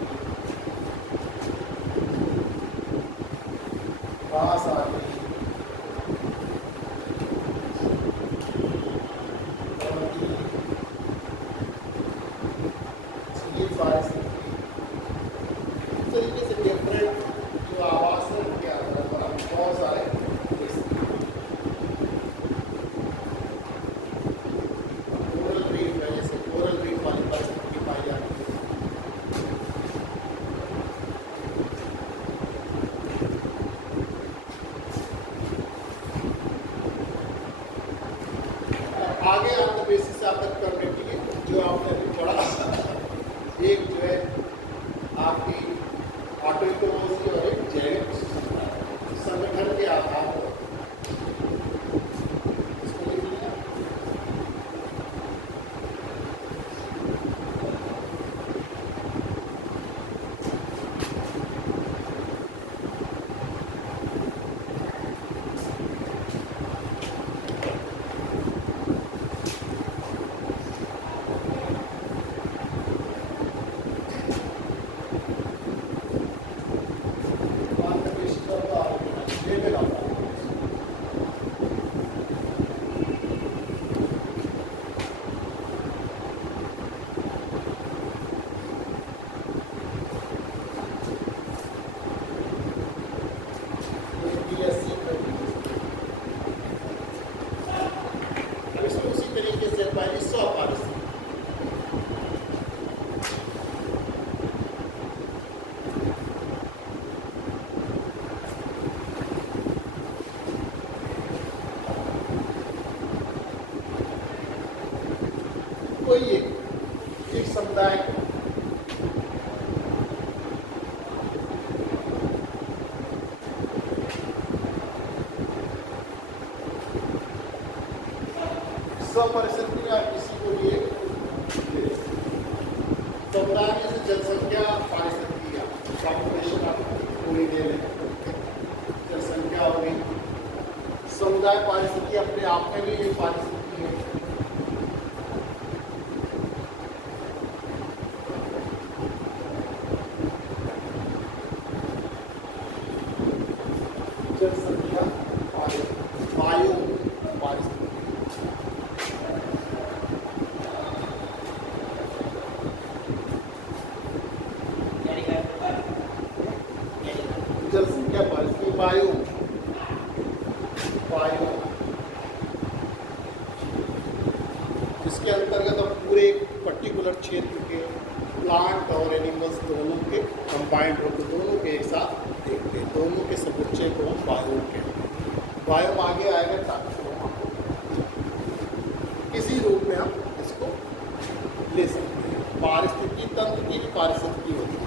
महासागरीय, इस तरीके से डिफरेंट जो आवास है उनके आधार पर आप बहुत सारे कोरल रीफ है, जैसे कोरल रीफ वाली परिस्थिति पाई जाती है। आगे आपको बेसिस से आप तक करने के लिए जो आपने अभी पढ़ा, एक जो है आपकी ऑटो इकोलॉजी और एक जैविक संगठन के आधार पर इसको लिख लिया। कोई एक समुदाय को स्वपरिस्थिति या किसी को भी समुदाय में से जनसंख्या पारिस्थितिकी या पॉपुलेशन आप पूरी दे लें, जनसंख्या हो गई, समुदाय पारिस्थितिकी अपने आप में भी एक पारिस्थितिकी है। जनसंख्या कंबाइंड हो तो दोनों के एक साथ देखते हैं, दोनों के समुच्चय को हम बायोम कहते हैं। बायोम आगे आएगा ताकि हम आपको किसी रूप में हम इसको ले सकते हैं। पारिस्थितिकी तंत्र की पारिस्थितिकी होती है।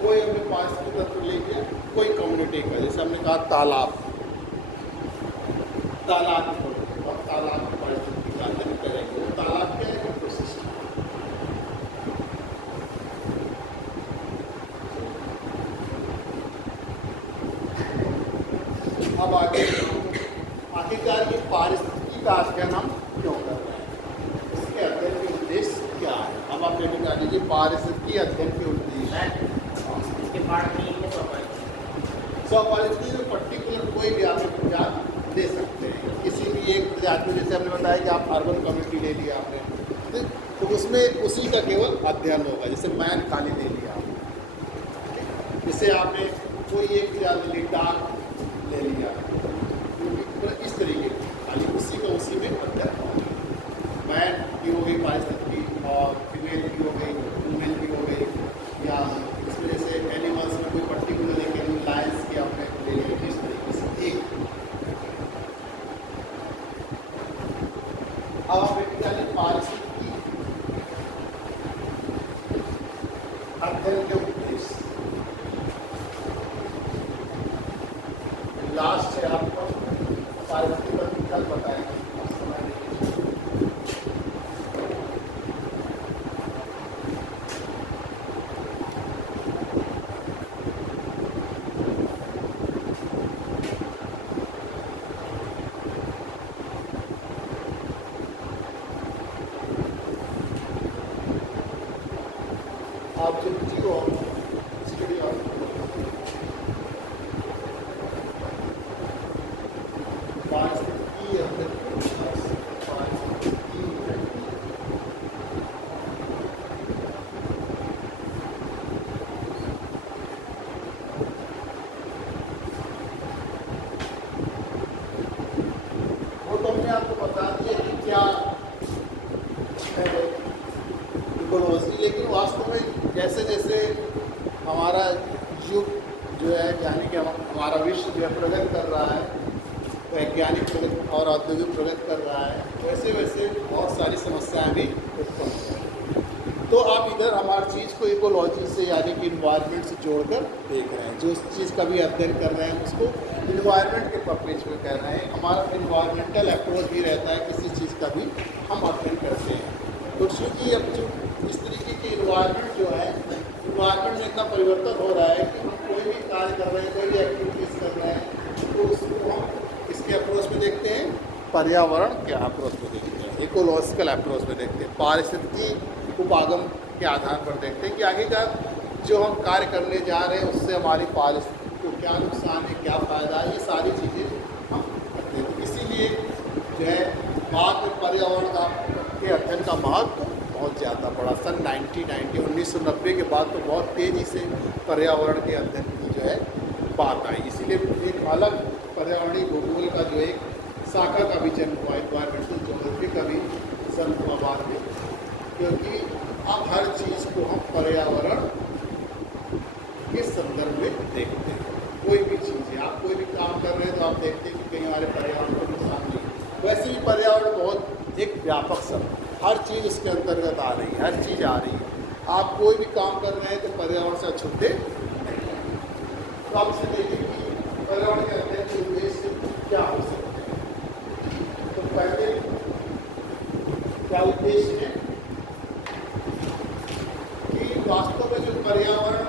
कोई हमने पारिस्थितिक तंत्र ले लिया, कोई कम्युनिटी का, जैसे हमने कहा तालाब तालाब और तालाब की पारिस्थितिकी का अध्ययन करेंगे। वो तालाब क्या है? इकोसिस्टम। अब आखिरकार ये पारिस्थितिकी का अध्ययन हम क्यों कर रहे हैं, इसके अध्ययन के उद्देश्य क्या है? अब आप लेकर आ लीजिए पारिस्थितिकी अध्ययन के उद्देश्य। स्वपारिस्थितिकी में पर्टिकुलर कोई भी आप प्रजाति ले सकते हैं, किसी भी एक प्रजाति में। जैसे हमने बताया कि आप अर्बन कम्युनिटी ले लिया आपने, तो उसमें उसी का केवल अध्ययन होगा। जैसे मैन काली ले लिया आपने, जैसे आपने कोई एक प्रजाति ली, डाक ले लिया, इस तरीके की खाली उसी का उसी में अध्ययन होगा। मैन की हो गई पारिस्थितिकी, और फीमेल की हो गई, वुमेन की हो गई, या इसमें जैसे एनिमल्स में कोई पर्टिकुलर एक लायंस की आपने ले ली, इस तरीके से एक। अब आप पारिस्थितिकी अध्ययन के उद्देश्य लास्ट है आपको पारिस्थितिकी पर कल बताएंगे। आप जो जियो स्टडी ऑफ पारिस्थितिकी वो तो हमने आपको बता दिया कि क्या है इकोलॉजी, लेकिन वास्तव में जैसे जैसे हमारा युग जो है, यानी कि हमारा विश्व जो है प्रगति कर रहा है, वैज्ञानिक प्रगति और औद्योगिक प्रगति कर रहा है, वैसे वैसे बहुत सारी समस्याएं भी उत्पन्न हो रही हैं। तो आप इधर हमारी चीज़ को इकोलॉजी से यानी कि इन्वायरमेंट से जोड़कर देख रहे हैं। जो चीज़ का भी अध्ययन कर रहे हैं उसको इन्वायरमेंट के पर्पज में कर रहे हैं। हमारा इन्वायरमेंटल अप्रोच भी रहता है, किसी चीज़ का भी हम अध्ययन करते हैं। तो चूँकि अब जो इस तरीके की इन्वायरमेंट जो है, इन्वायरमेंट में इतना परिवर्तन हो रहा है कि हम कोई भी कार्य कर रहे हैं, कोई भी एक्टिविटीज़ कर रहे हैं, तो उसको हम इसके अप्रोच में देखते हैं, पर्यावरण के अप्रोच में देखते हैं, इकोलॉजिकल अप्रोच में देखते हैं, पारिस्थितिकी उपागम के आधार पर देखते हैं कि आखिरकार जो हम कार्य करने जा रहे हैं उससे हमारी पारिस्थितिकी को क्या नुकसान है, क्या फ़ायदा है, ये सारी चीज़ें हम करते हैं। इसीलिए जो है बाद में पर्यावरण के अध्ययन का महत्व बहुत ज़्यादा बढ़ा। सन 1990 के बाद तो बहुत तेज़ी से पर्यावरण के अध्ययन की जो है बात आई। इसीलिए एक अलग पर्यावरणीय भूगोल का जो एक शाखा का भी जन्म हुआ, इन्वायरमेंटल ज्योग्राफी का भी जन्म हुआ बाद में, क्योंकि अब हर चीज़ को हम पर्यावरण के संदर्भ में देखते हैं। कोई भी चीज़ है, आप कोई भी काम कर रहे हैं तो आप देखते हैं कि कहीं हमारे पर्यावरण को नुकसान नहीं। वैसे भी पर्यावरण बहुत एक व्यापक शब्द, हर चीज़ इसके अंतर्गत आ रही है, हर चीज़ आ रही है। आप कोई भी काम कर रहे हैं तो पर्यावरण से अछूते नहीं हैं। तो आप इसे देखिए कि पर्यावरण के अध्ययन के उद्देश्य क्या हो सकते हैं। तो पहले क्या उद्देश्य है कि वास्तव में जो पर्यावरण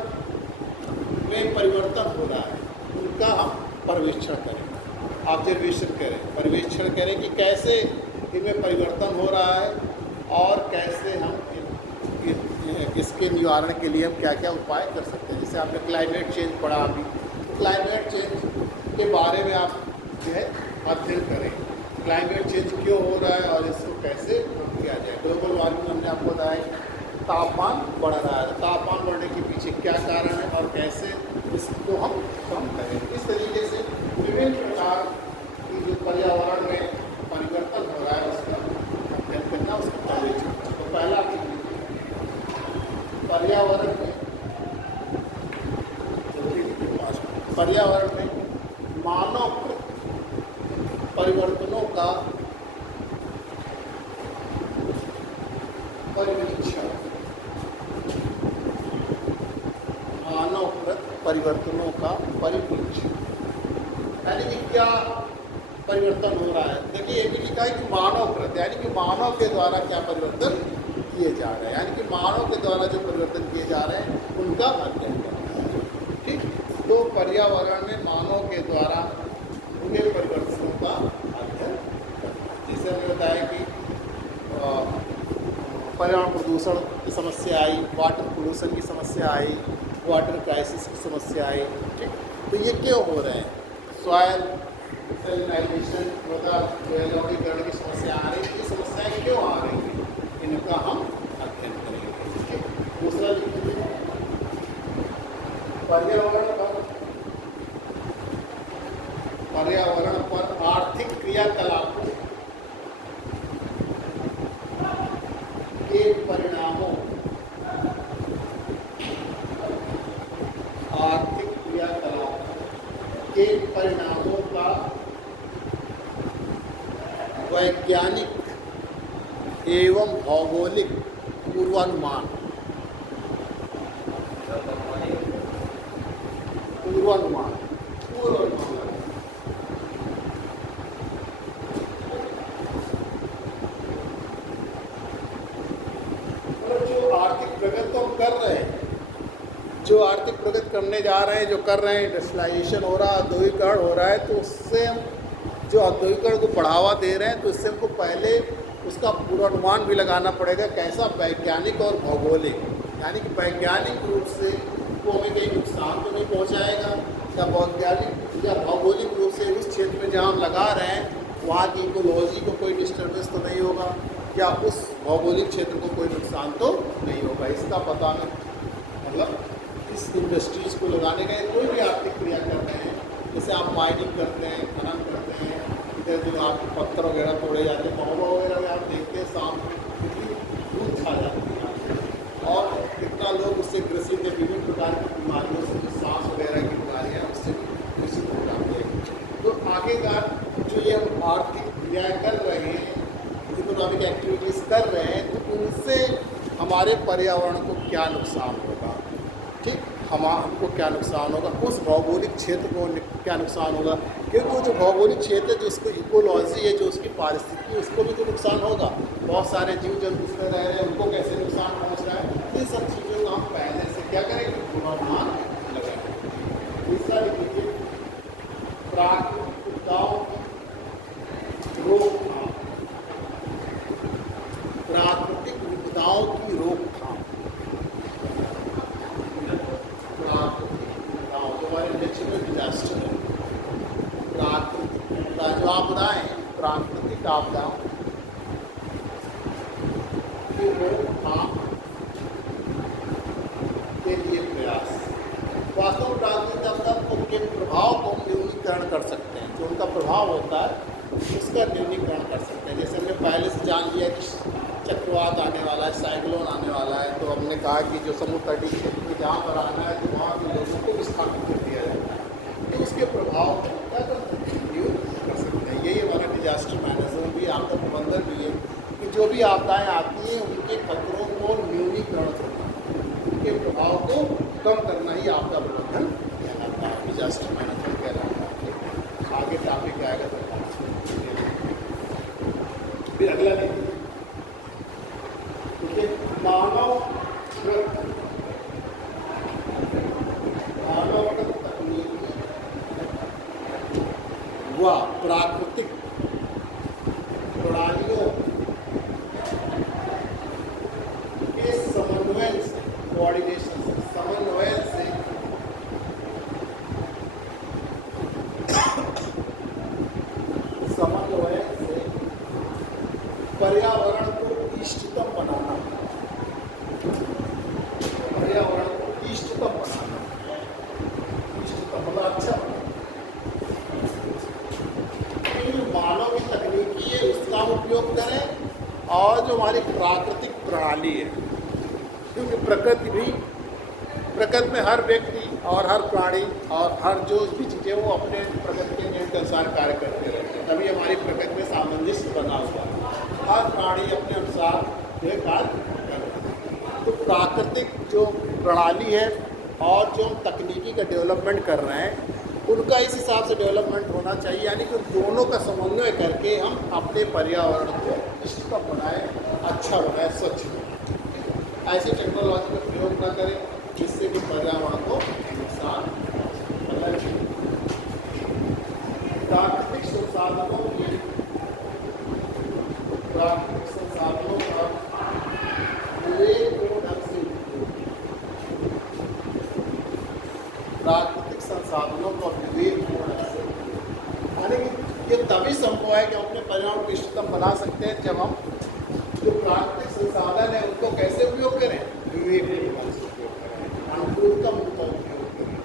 में परिवर्तन हो रहा है उनका हम पर्यवेक्षण करें, ऑब्जर्वेशन करें, पर्यवेक्षण करें कि कैसे इनमें परिवर्तन हो रहा है और कैसे हम इसके निवारण के लिए हम क्या क्या उपाय कर सकते हैं। जैसे आपने क्लाइमेट चेंज पढ़ा अभी, क्लाइमेट चेंज के बारे में आप जो है अध्ययन करें क्लाइमेट चेंज क्यों हो रहा है और इसको कैसे कम किया जाए। ग्लोबल वार्मिंग हमने आपको बताया, तापमान बढ़ रहा है, तापमान बढ़ने के पीछे क्या कारण है और कैसे इसको हम कम करें। इस तरीके से विभिन्न प्रकार की जो पर्यावरण में परिवर्तन हो रहा है उसका अध्ययन करना, उसका पहले तो पहला पर्यावरण में मानव परिवर्तनों का परिवीक्षण, मानवकृत परिवर्तनों का परिवीक्षण, यानी कि क्या परिवर्तन हो रहा है। देखिए ये भी लिखा है कि मानवकृत, यानी कि मानव के द्वारा क्या परिवर्तन किए जा रहे हैं, यानी कि मानव के द्वारा जो परिवर्तन किए जा रहे हैं उनका अध्ययन करना है। ठीक, तो पर्यावरण में मानव के द्वारा हुए परिवर्तनों का अध्ययन करना। जैसे हमने बताया कि पर्यावरण प्रदूषण की समस्या आई, वाटर पोल्यूशन की समस्या आई, वाटर क्राइसिस की समस्या आई। ठीक, तो ये क्यों हो रहे हैं। सॉयल सैलिनाइजेशन, मृदा जैवीकरण की समस्या आ रही है। ये समस्याएं क्यों आ रही हैं, इनका हम अध्ययन करेंगे। ठीक, दूसरा लिखिए पर्यावरण पर आर्थिक क्रियाकलापों के परिणामों, आर्थिक क्रियाकलापों के परिणामों का वैज्ञानिक एवं भौगोलिक पूर्वानुमान, जो आर्थिक प्रगति करने जा रहे हैं, जो कर रहे हैं, इंडस्ट्रियलाइजेशन हो रहा है, औद्योगिकरण हो रहा है, तो उससे हम जो औद्योगिकरण को बढ़ावा दे रहे हैं, तो इससे हमको पहले उसका पूर्वानुमान भी लगाना पड़ेगा, कैसा वैज्ञानिक और भौगोलिक, यानी कि वैज्ञानिक रूप से वो हमें कहीं नुकसान तो नहीं पहुँचाएगा, या वैज्ञानिक या भौगोलिक रूप से उस क्षेत्र में जहाँ हम लगा रहे हैं वहाँ की इकोलॉजी को कोई डिस्टर्बेंस तो नहीं होगा, या उस भौगोलिक क्षेत्र को कोई नुकसान तो नहीं होगा। इसका पता नहीं, मतलब इस इंडस्ट्रीज़ को लगाने का कोई भी आर्थिक क्रिया कर रहे हैं, जैसे आप माइनिंग करते हैं, खनन करते हैं, इधर जो आपके पत्थर वगैरह तोड़े जाते हैं, महुआ वगैरह में आप देखते हैं शाम कितनी धूप छा जाती है और कितना लोग उससे ग्रसित है, विभिन्न प्रकार की बीमारियों से, जो सांस वगैरह की बीमारियाँ उससे ग्रसित हो जाते हैं। तो आगेकार जो ये हम आर्थिक क्रियाएँ कर रहे हैं, इकोनॉमिक एक्टिविटीज़ कर रहे हैं, तो उनसे हमारे पर्यावरण को क्या नुकसान होगा। ठीक, हमको क्या नुकसान होगा, उस भौगोलिक क्षेत्र को क्या नुकसान होगा, क्योंकि वो जो भौगोलिक क्षेत्र है, जो उसकी इकोलॉजी है, जो उसकी पारिस्थितिकी है, उसको भी तो नुकसान होगा। बहुत सारे जीव जंतु उसमें रह रहे हैं, उनको कैसे नुकसान पहुँच रहा है। इन सब चीज़ों को हम पहले से क्या करेंगे, पूर्वानुमान लगाएंगे। तीसरा लिखिए प्राकृतिक आपदाओं की रोकथाम, प्राकृतिक विपदाओं की रोकथाम। नेचुरल डिजास्टर, प्राकृतिक जो आपदाएं, प्राकृतिक आपदाओं की रोकथाम के लिए प्रयास। वास्तव में प्राकृतिक आपदा के प्रभाव को न्यूनीकरण कर सकते हैं, जो उनका प्रभाव होता है उसका न्यूनीकरण कर सकते हैं। जैसे हमने पहले से जान लिया कि चक्रवात आने वाला है, साइक्लोन आने वाला है, तो हमने कहा कि जो समुद्र तटीय क्षेत्र में जहाँ पर आना है, तो वहाँ के लोगों को विस्थापित कर दिया जाता है, तो उसके प्रभाव क्या कर सकते हैं। यही हमारा डिजास्टर मैनेजमेंट भी, आपदा प्रबंधन भी है कि जो भी आपदाएँ आती हैं उनके खतरों को न्यूनीकरण करना, उनके प्रभाव को कम करना ही आपदा प्रबंधन कहलाता है, डिजास्टर मैनेजमेंट कहलाता है। आगे टॉपिक आएगा तो फिर अगला देखिए मानवकृत तकनीकी व प्राकृतिक प्रणालियों के समन्वय से, कोऑर्डिनेशन से, समन्वय से पर्यावरण को इष्टतम बनाना, पर्यावरण को इष्टतम बनाना, इष्टतम मतलब अच्छा बनाना। मानव की तकनीकी है उसका उपयोग करें, और जो हमारी प्राकृतिक प्रणाली है, क्योंकि प्रकृति में हर व्यक्ति और हर प्राणी और हर जो भी चीज़ें वो अपने प्रकृति के नियम के अनुसार कार्य करते रहते हैं, तभी हमारी प्रकृति में सामंजस्य बना हुआ है। हर प्राणी अपने अनुसार जो है कार्य कर रहे हैं। तो प्राकृतिक जो प्रणाली है और जो तकनीकी का डेवलपमेंट कर रहे हैं उनका इस हिसाब से डेवलपमेंट होना चाहिए, यानी कि दोनों का समन्वय करके हम अपने पर्यावरण को इष्टतम बनाए, अच्छा बनाए, स्वच्छ बनाए। ऐसी टेक्नोलॉजी का प्रयोग न करें जिससे कि पर्यावरण को नुकसान पहुंचे। प्राकृतिक संसाधनों का विवेकपूर्ण ढंग से उपयोग, प्राकृतिक संसाधनों का विवेकपूर्ण ढंग से, यानी कि ये तभी संभव है कि हम अपने पर्यावरण को इष्टतम बना सकते हैं जब हम जो प्राकृतिक संसाधन है उनको कैसे उपयोग करें, विवेकपूर्ण ढंग से उपयोग करें, अनुकूलतम उनका उपयोग करें,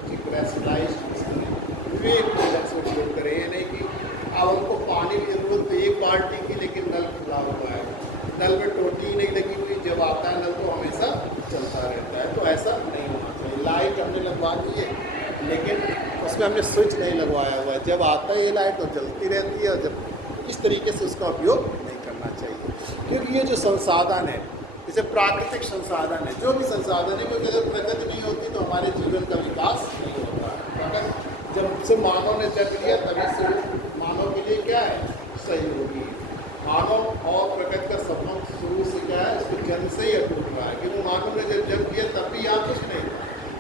विवेकपूर्ण ढंग से उपयोग करें। ये नहीं कि अब हमको पानी की जरूरत तो एक बाल्टी की, लेकिन नल खुला हुआ है, नल में टोटी नहीं लगी हुई, जब आता है नल तो हमेशा चलता रहता है, तो ऐसा नहीं होना चाहिए। लाइट हमने लगवा दी है लेकिन उसमें हमने स्विच नहीं लगवाया हुआ है, जब आता है ये लाइट तो जलती रहती है, और जब इस तरीके से उसका उपयोग नहीं करना चाहिए। क्योंकि ये जो संसाधन है, जैसे प्राकृतिक संसाधन है, जो भी संसाधन है, क्योंकि अगर प्रकृति नहीं होती तो हमारे जीवन का विकास नहीं होता है। अगर जब से मानव ने जन्म लिया तभी से मानव के लिए क्या है, सहयोगी। मानव और प्रकृति का संबंध शुरू से क्या है, उसके जन्म से ही अटूट रहा है, क्योंकि मानव ने जब जन्म लिया तब भी यहाँ कुछ नहीं था,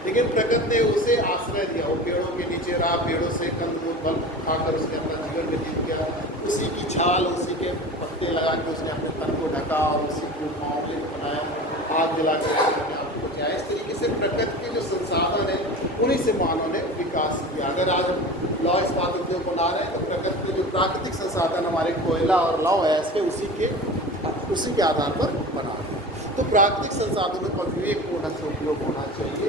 लेकिन प्रकृति ने उसे आश्रय दिया, वो पेड़ों के नीचे रहा, पेड़ों से कंदमूल फल खाकर उसने अपना जीवन व्यतीत किया, उसी की छाल, उसी के पत्ते लगा के उसने अपने तन को ढका और उसी को माउंटेन बनाया, आग जलाकर अपने आप को बचाया। इस तरीके से प्रकृति के जो संसाधन है उन्हीं से मानव ने विकास किया। अगर आज हम लौह इस्पात उद्योग बना रहे हैं तो प्रकृति के जो प्राकृतिक संसाधन हमारे कोयला और लौह है, इस पर उसी के आधार पर बना रहे हैं। तो प्राकृतिक संसाधनों का विवेकपूर्ण से उपयोग होना चाहिए,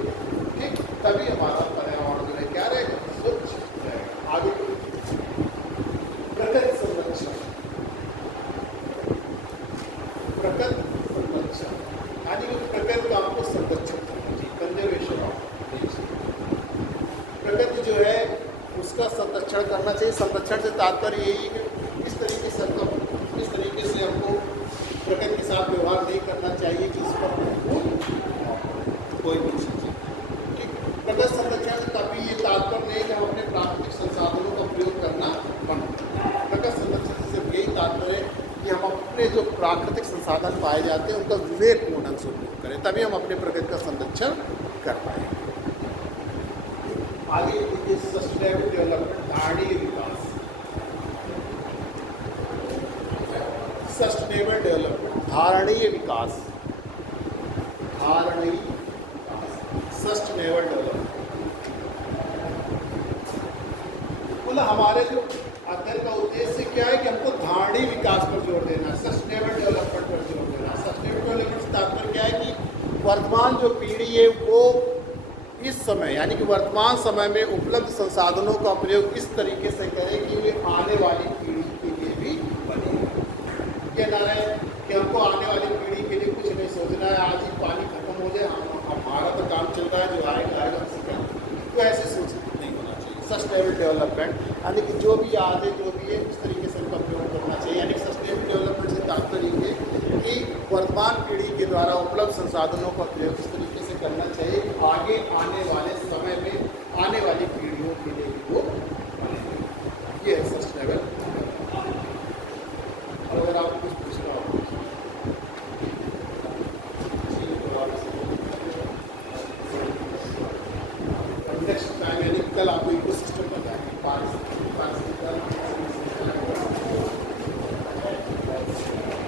ठीक, तभी हमारा पर्यावरण जो है क्या रहेगा, स्वच्छ रहेगा। आगे प्रकृति संरक्षण, प्रकृति संरक्षण यानी कि प्रकृति का हमको संरक्षण करना चाहिए, कंजर्वेशन ऑफ नेचर। प्रकृति जो है उसका संरक्षण करना चाहिए। संरक्षण से तात्पर्य यही है कि इस तरीके से हमको प्रकृति के साथ व्यवहार नहीं करना चाहिए कि उस पर कोई भी चीज़। ठीक, प्रकृति संरक्षण से तभी ये तात्पर्य नहीं कि हम अपने प्राकृतिक संसाधनों का प्रयोग करना बंद करें। प्रकृति संरक्षण से सिर्फ यही तात्पर्य है कि हम अपने जो प्राकृतिक संसाधन पाए जाते हैं उनका विवेकपूर्ण ढंग से उपयोग करें, तभी हम अपने प्रकृति का संरक्षण कर पाएंगे। आगे देखिए सस्टेनेबल डेवलपमेंट, धारणीय विकास। सस्टेनेबल डेवलपमेंट, धारणीय विकास, सस्टेनेबल डेवलपमेंट मतलब हमारे जो अध्ययन का उद्देश्य क्या है कि हमको धारणीय विकास पर जोर देना, सस्टेनेबल डेवलपमेंट पर जोर देना। सस्टेनेबल डेवलपमेंट से तात्पर्य क्या है कि वर्तमान जो पीढ़ी है वो इस समय यानी कि वर्तमान समय में उपलब्ध संसाधनों का प्रयोग इस तरीके से करें कि वे आने वाली पीढ़ी के लिए भी बने। ये ना रहे कि हमको आने वाली पीढ़ी के लिए कुछ नहीं सोचना है, आज ही पानी खत्म हो जाए, हमारा तो काम चल रहा है, जो आएगा हमसे क्या, तो ऐसे सोच नहीं होना चाहिए। सस्टेनेबल डेवलपमेंट यानी कि जो भी आज है जो भी है उस तरीके से उनका प्रयोग करना चाहिए। यानी कि सस्टेनेबल डेवलपमेंट से तात्पर्य ये कि वर्तमान पीढ़ी के द्वारा उपलब्ध संसाधनों का प्रयोग इस तरीके से करना चाहिए, आगे आने वाले समय में आने वाली पीढ़ियों के लिए वो बनेंगे। ये है सस्टेनेबल। अगर आप कुछ पूछना हो नेक्स्ट टाइम यानी कल आपको